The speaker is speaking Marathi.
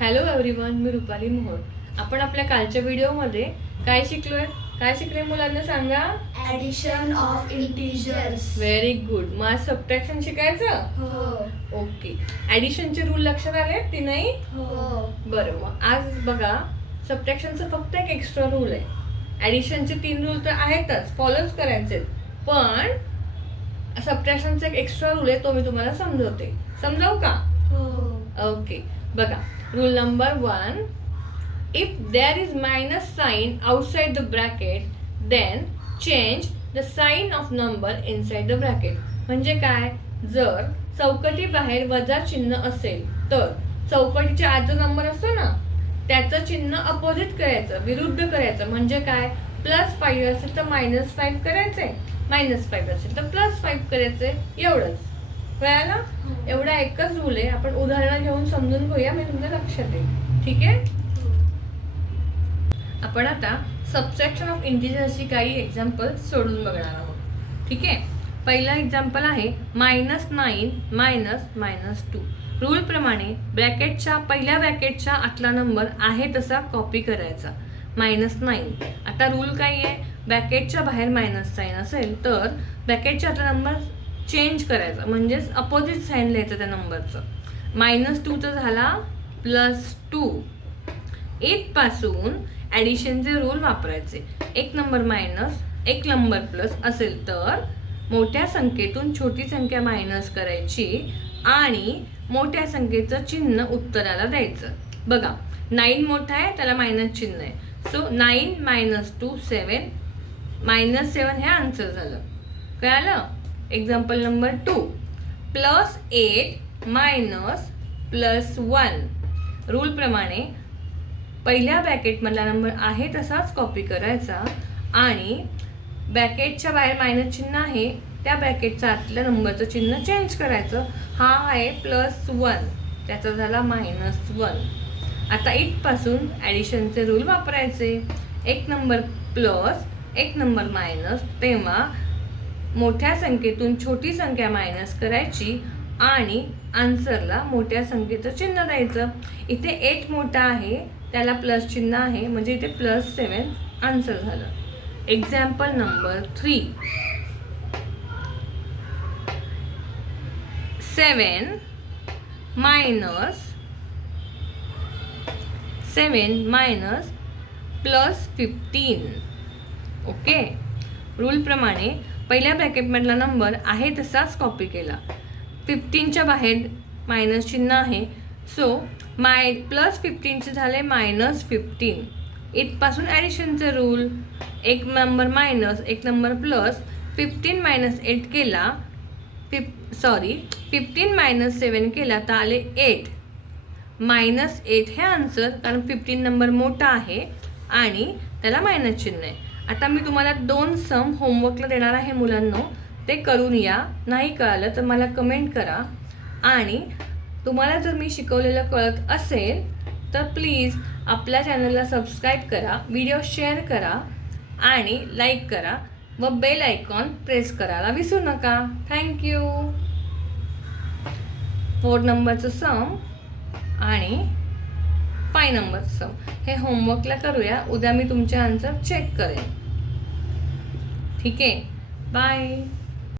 हॅलो एव्हरीवन, मी रुपाली मोहोळ. आपण आपल्या कालच्या व्हिडिओमध्ये काय शिकलोय मुलांना सांगा? Addition of integers. Very good. मग आज सबट्रॅक्शन शिकायचं? हो. ओके. ॲडिशनचे रूल लक्षात आले की नाही? हो. बरं, मग आज बघा, सबट्रॅक्शनचा फक्त एक एक्स्ट्रा रूल आहे. ॲडिशनचे 3 रूल तर आहेतच, फॉलोच करायचे, पण सबट्रॅक्शनचा एक एक्स्ट्रा रूल आहे, तो मी तुम्हाला समजवते. समजावू का? हो. ओके. बघा, rule number 1, if there is minus sign outside the bracket, then change the sign of number inside the bracket. म्हणजे काय? जर चौकटी बाहेर वजा चिन्ह असेल तर चौकटीच्या आत जो नंबर असतो ना, त्याचं चिन्ह अपोजिट करायचं, विरुद्ध करायचं. म्हणजे काय? +5 असेल तर -5 करायचे, -5 असेल तर +5 करायचे, एवढंच. कळालं? एवढा एकच रूल आहे. आपण उदाहरण घेऊन समजून घेऊया, मी तुमच्या लक्षात येईल. ठीक आहे? आपण आता सबट्रॅक्शन ऑफ इंटिजर्सची काही एक्झाम्पल सोडून बघणार आहोत. ठीक आहे? पहिला एक्झाम्पल आहे -9 -2. रूल प्रमाणे पहिल्या ब्रॅकेटच्या आतला नंबर आहे तसा कॉपी करायचा. -9. आता रूल काय आहे? ब्रॅकेटच्या बाहेर मायनस साइन असेल तर ब्रॅकेटच्या आतला नंबर चेंज करायचा, म्हणजेच अपोजिट साइन लिहायचं त्या नंबरचं. -2चा झाला +2. इथपासून ॲडिशनचे रूल वापरायचे. एक नंबर मायनस, एक नंबर प्लस असेल तर मोठ्या संख्येतून छोटी संख्या मायनस करायची आणि मोठ्या संख्येचं चिन्ह उत्तराला द्यायचं. बघा, 9 मोठा आहे, त्याला मायनस चिन्ह आहे. सो 9 - 2 7. -7 हे आन्सर झालं. कळालं? Example number 2, +8 -+1. रूल प्रमाणे पहिल्या ब्रॅकेटमधला नंबर आहे तसाच कॉपी करायचा आणि ब्रॅकेटच्या बाहेर मायनस चिन्ह आहे, त्या ब्रॅकेटच्या आतल्या नंबरचं चिन्ह चेंज करायचं. हा आहे +1, त्याचा झाला -1. आता इथपासून ॲडिशनचे रूल वापरायचे. एक नंबर प्लस, एक नंबर मायनस, तेव्हा मोठ्या संख्येतून छोटी संख्या मायनस करायची आणि आन्सरला मोठ्या संख्येचं चिन्ह द्यायचं. इथे 8 मोठा आहे, त्याला प्लस चिन्ह आहे, म्हणजे इथे +7 आन्सर झालं. Example number 3, 7 -+15. ओके. रूल प्रमाणे पहिल्या ब्रॅकेटमधला नंबर आहे तसाच कॉपी केला. 15च्या बाहेर मायनस चिन्ह आहे, सो +15चे झाले -15. इथपासून ॲडिशनचे रूल, एक नंबर मायनस, एक नंबर प्लस. 15 - 8 केला, 15 - 7 केला तर आले 8. -8 हे आन्सर, कारण 15 नंबर मोठा आहे आणि त्याला मायनस चिन्ह आहे. आता मी तुम्हाला 2 सम होमवर्कला देणार आहे मुलांनो, ते करून या. नाही कळालं तर मला कमेंट करा. आणि तुम्हाला जर मी शिकवलेलं कळत असेल तर प्लीज आपल्या चॅनलला सबस्क्राईब करा, व्हिडिओ शेअर करा आणि लाईक करा व बेल आयकॉन प्रेस करायला विसरू नका. थँक्यू. 4 नंबरचं सम आणि 5 नंबरचं सम हे होमवर्कला करूया. उद्या मी तुमचे आन्सर चेक करेन. ठीक आहे? बाय.